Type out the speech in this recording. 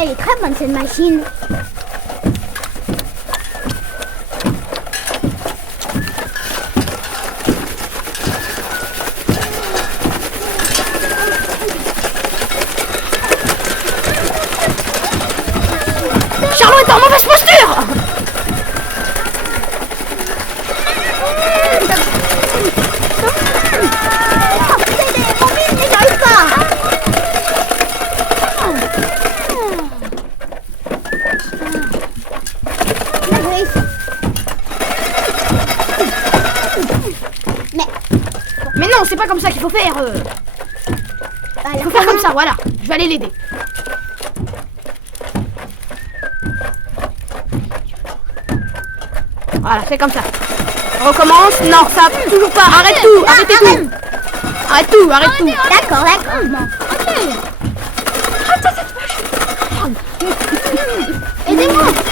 Elle est très bonne cette machine. Charlot est en mauvaise posture. Mais non, c'est pas comme ça qu'il faut faire. Il faut faire comme ça, voilà. Je vais aller l'aider. Voilà, c'est comme ça. On recommence. Non, ça toujours pas. Arrête tout. Arrêtez tout. Arrête tout, arrête tout. D'accord, d'accord. Aidez-moi.